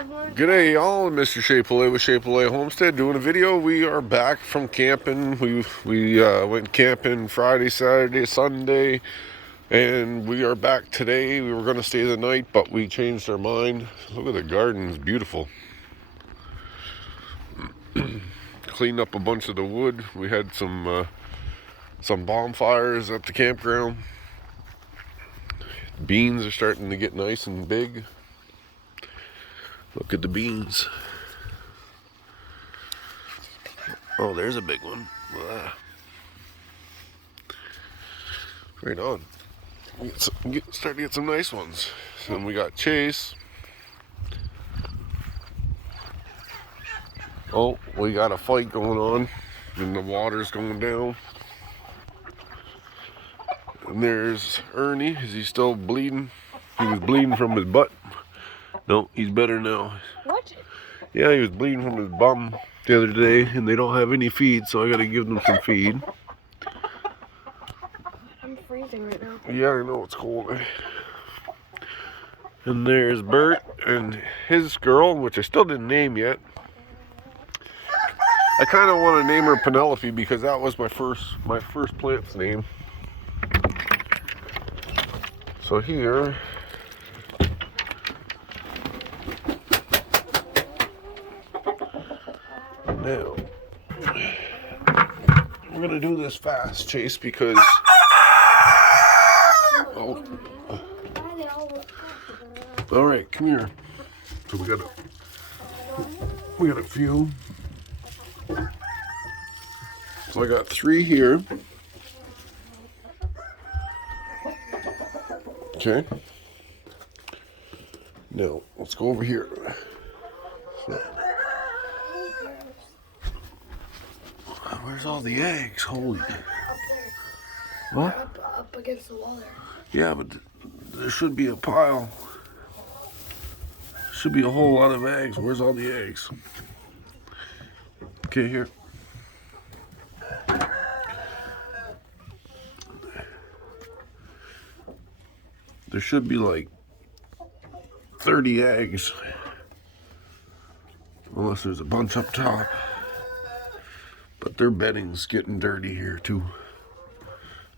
G'day y'all, Mr. Shapelay with Shapelay Homestead doing a video. We are back from camping. We went camping Friday, Saturday, Sunday, and we are back today. We were going to stay the night, but we changed our mind. Look at the garden, it's beautiful. Cleaned up a bunch of the wood. We had some bonfires at the campground. Beans are starting to get nice and big. Look at the beans. Oh, there's a big one. Right on. Start to get some nice ones. Then we got Chase. Oh, we got a fight going on, and the water's going down. And there's Ernie. Is he still bleeding? He was bleeding from his butt. No, he's better now. What? Yeah, he was bleeding from his bum the other day, and they don't have any feed, so I gotta give them some feed. I'm freezing right now. Yeah, I know, it's cold. And there's Bert and his girl, which I still didn't name yet. I kind of want to name her Penelope because that was my first plant's name. So here, now, we're gonna do this fast, Chase, because oh. All right, come here. So we got a few. So I got 3 here. Okay. Now let's go over here. So, where's all the eggs? Holy. What? Up against the wall there. Yeah, but there should be a pile. Should be a whole lot of eggs. Where's all the eggs? Okay, here. There should be like 30 eggs. Unless there's a bunch up top. But their bedding's getting dirty here too.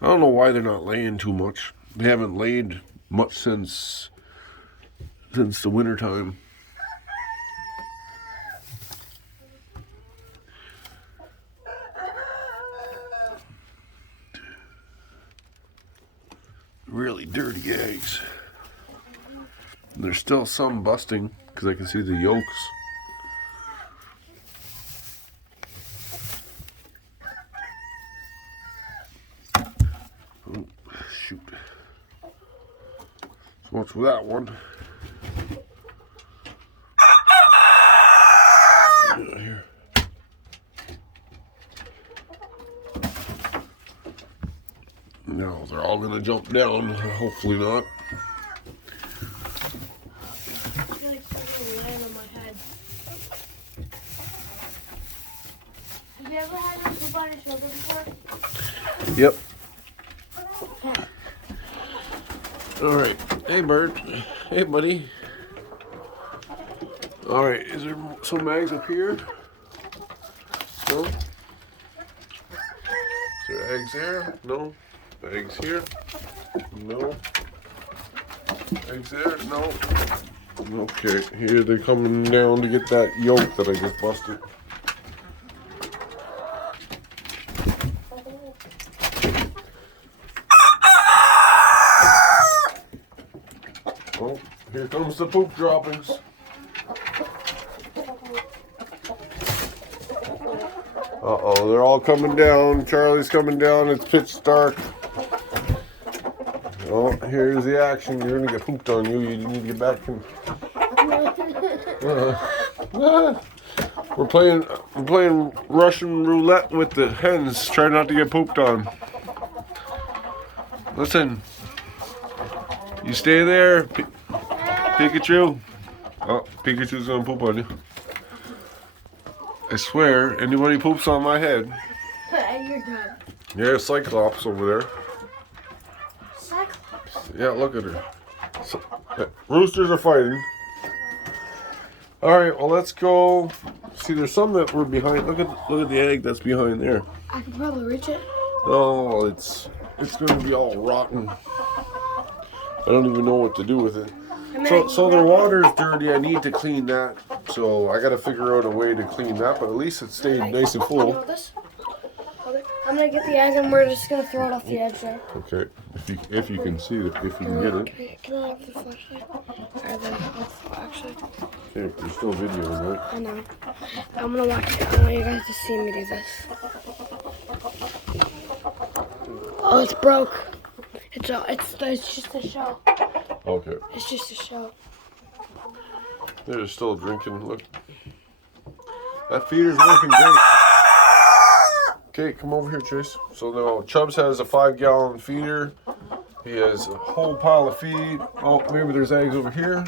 I don't know why they're not laying too much. They haven't laid much since the winter time. Really dirty eggs. And there's still some busting because I can see the yolks. Oh, shoot. So much for that one. Here. No, they're all gonna jump down. Hopefully not. I feel like something will land on my head. Have you ever had a poop on your shoulder before? Yep. All right. Hey, Bert. Hey, buddy. All right. Is there some eggs up here? No. Is there eggs there? No. Eggs here? No. Eggs there? No. Okay. Here they're coming down to get that yolk that I just busted. Oh, here comes the poop droppings. Uh-oh, they're all coming down. Charlie's coming down. It's pitch dark. Oh, here's the action. You're gonna get pooped on you. You need to get back in. We're playing Russian roulette with the hens. Try not to get pooped on. Listen. You stay there, Pikachu. Oh, Pikachu's gonna poop on you. I swear, anybody poops on my head. You're done. Yeah, Cyclops over there. Cyclops? Yeah, look at her. So, roosters are fighting. All right, well, let's go. See, there's some that were behind. Look at the egg that's behind there. I can probably reach it. Oh, it's going to be all rotten. I don't even know what to do with it. So their water's dirty. I need to clean that. So I got to figure out a way to clean that. But at least it stayed nice and You full. want this? Okay. I'm gonna get the egg and we're just gonna throw it off the edge there. Okay, if you can see it, if you can get it. Can I have the flashlight? Actually. Okay, you're still videoing, right? I know. I'm gonna watch it. I want you guys to see me do this. Oh, it's broke. It's just a show. Okay. It's just a show. They're still drinking. Look, that feeder's working great. Okay, come over here, Chase. So now Chubbs has a 5-gallon feeder. He has a whole pile of feed. Oh, maybe there's eggs over here.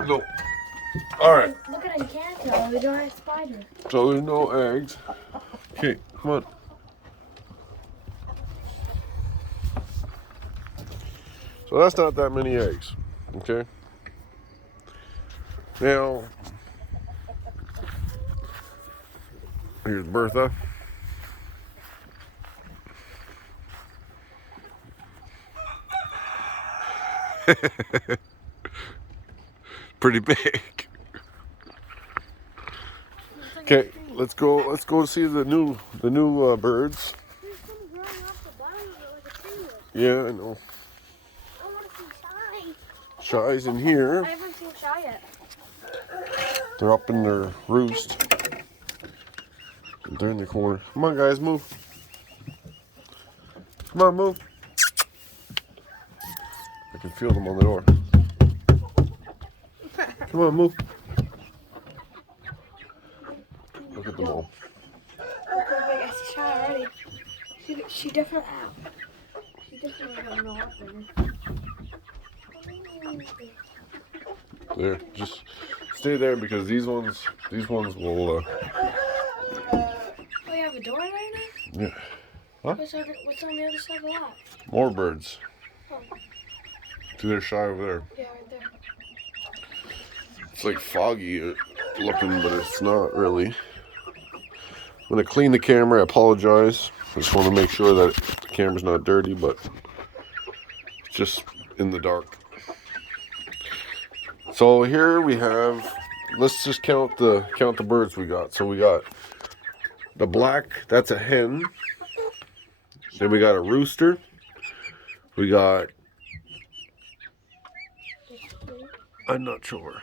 No. All right. Look at Encanto. We don't have spiders. So there's no eggs. Okay, come on. So that's not that many eggs. Okay. Now, here's Bertha. Pretty big. Okay, let's go see the new birds. There's some growing off the bottom of it like a tree would. Yeah, I know. I want to see Shy. Shy's in here. I haven't seen Shy yet. They're up in their roost. They're in the corner. Come on, guys, move. Come on, move. I can feel them on the door. Come on, move. Look at them all. I see Shy already. She definitely got no up there. There, just stay there because these ones will. Oh, you have a door right now? Yeah. Huh? What's on the other side of the lot? More birds. Oh. See, they're shy over there. Yeah, right there. It's like foggy looking, but it's not really. I'm gonna clean the camera. I apologize. I just want to make sure that the camera's not dirty, but it's just in the dark. So here we have. Let's just count the birds we got. So we got the black. That's a hen. Then we got a rooster. We got. I'm not sure.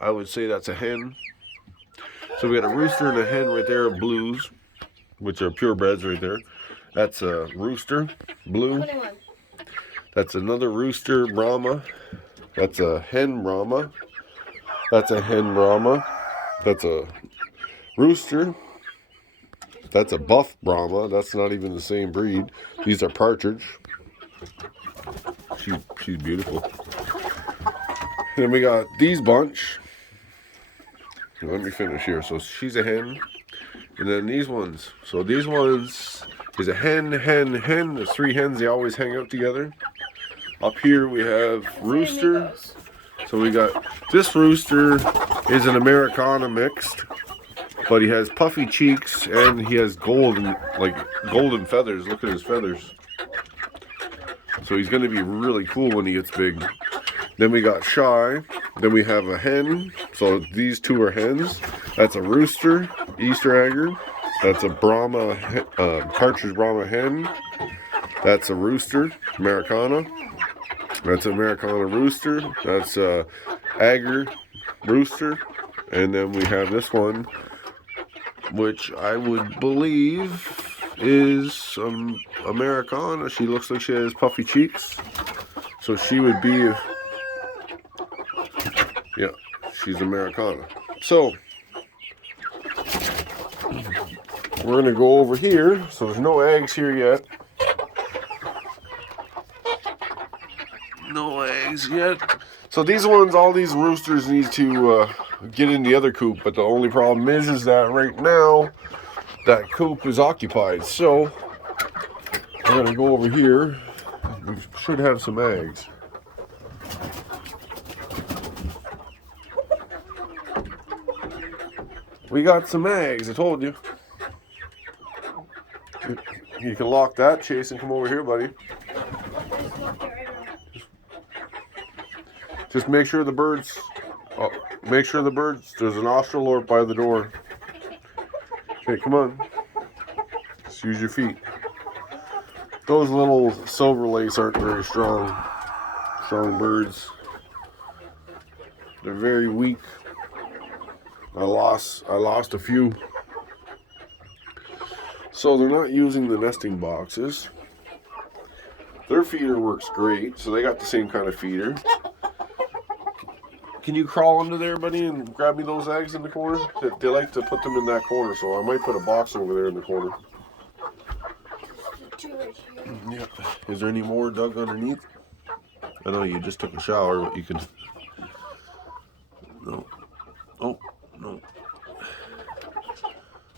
I would say that's a hen. So we got a rooster and a hen right there, blues, which are purebreds right there. That's a rooster, blue. 21. That's another rooster, Brahma. That's a hen Brahma. That's a hen Brahma. That's a rooster. That's a buff Brahma. That's not even the same breed. These are partridge. She's beautiful. And then we got these bunch. Let me finish here. So she's a hen. And then these ones. So these ones is a hen. There's 3 hens. They always hang out together. Up here we have rooster. So we got this rooster is an Americana mixed. But he has puffy cheeks and he has golden feathers. Look at his feathers. So he's going to be really cool when he gets big. Then we got Shy. Then we have a hen. So these 2 are hens. That's a rooster, Easter egger. That's a Brahma, partridge Brahma hen. That's a rooster, Americana. That's an Americana rooster. That's a agger rooster. And then we have this one, which I would believe is Americana. She looks like she has puffy cheeks. So she would be, yeah, she's Americana. So we're gonna go over here. So there's no eggs here yet. No eggs yet. So these ones, all these roosters need to get in the other coop. But the only problem is that right now that coop is occupied. So we're gonna go over here. We should have some eggs. We got some eggs, I told you. You can lock that, Chase, and come over here, buddy. Just make sure the birds, there's an Australorp by the door. Okay, come on. Just use your feet. Those little silver lace aren't very strong birds. They're very weak. I lost a few. So they're not using the nesting boxes. Their feeder works great, so they got the same kind of feeder. Can you crawl under there, buddy, and grab me those eggs in the corner? They like to put them in that corner, so I might put a box over there in the corner. Yeah. Is there any more dug underneath? I know you just took a shower, but you can... No. Oh, no.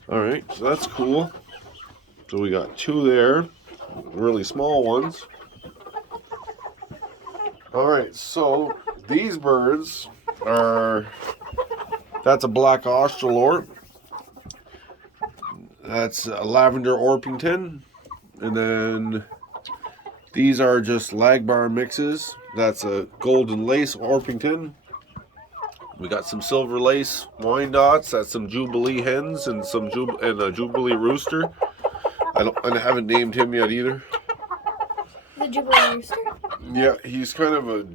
Alright, so that's cool. So we got 2 there, really small ones. Alright, so these birds are... That's a black Australorp. That's a lavender Orpington. And then these are just Lagbar mixes. That's a golden lace Orpington. We got some silver lace Wyandottes. That's some Jubilee hens and a Jubilee rooster. I haven't named him yet either. The Jubilee rooster? Yeah, he's kind of a...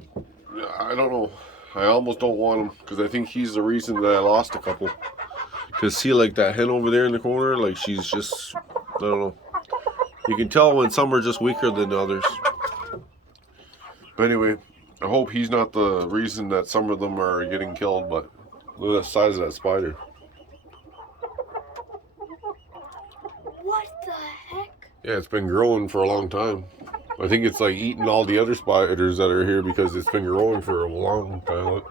I don't know. I almost don't want him because I think he's the reason that I lost a couple. Because see, like that hen over there in the corner, like she's just... I don't know. You can tell when some are just weaker than others. But anyway, I hope he's not the reason that some of them are getting killed, but look at the size of that spider. What the heck? Yeah, it's been growing for a long time. I think it's like eating all the other spiders that are here because it's been growing for a long time.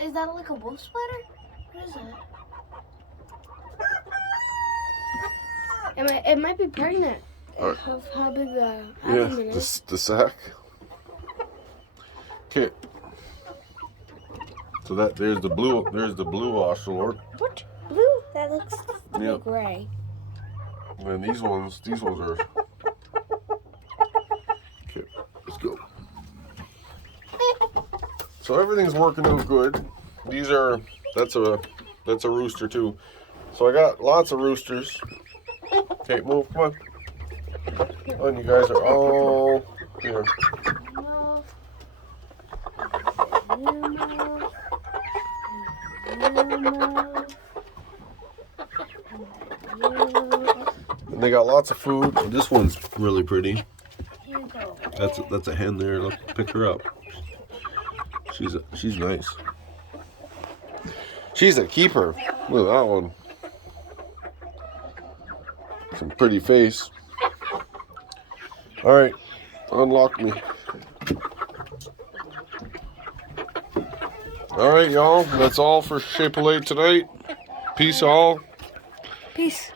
Is that like a wolf spider? What is that? It might be pregnant. Right. How big the abdomen is. The sack. Okay. So there's the blue Australorp. What? Blue? That looks yep. gray. And these ones are. Okay, let's go. So everything's working out good. That's a rooster too. So I got lots of roosters. Okay, move, come on. Oh, and you guys are all here. And they got lots of food. This one's really pretty. That's a hen there. Look, pick her up. She's nice. She's a keeper. Look at that one. Some pretty face. All right, unlock me. All right, y'all. That's all for Chapelay tonight. Peace, all. Peace.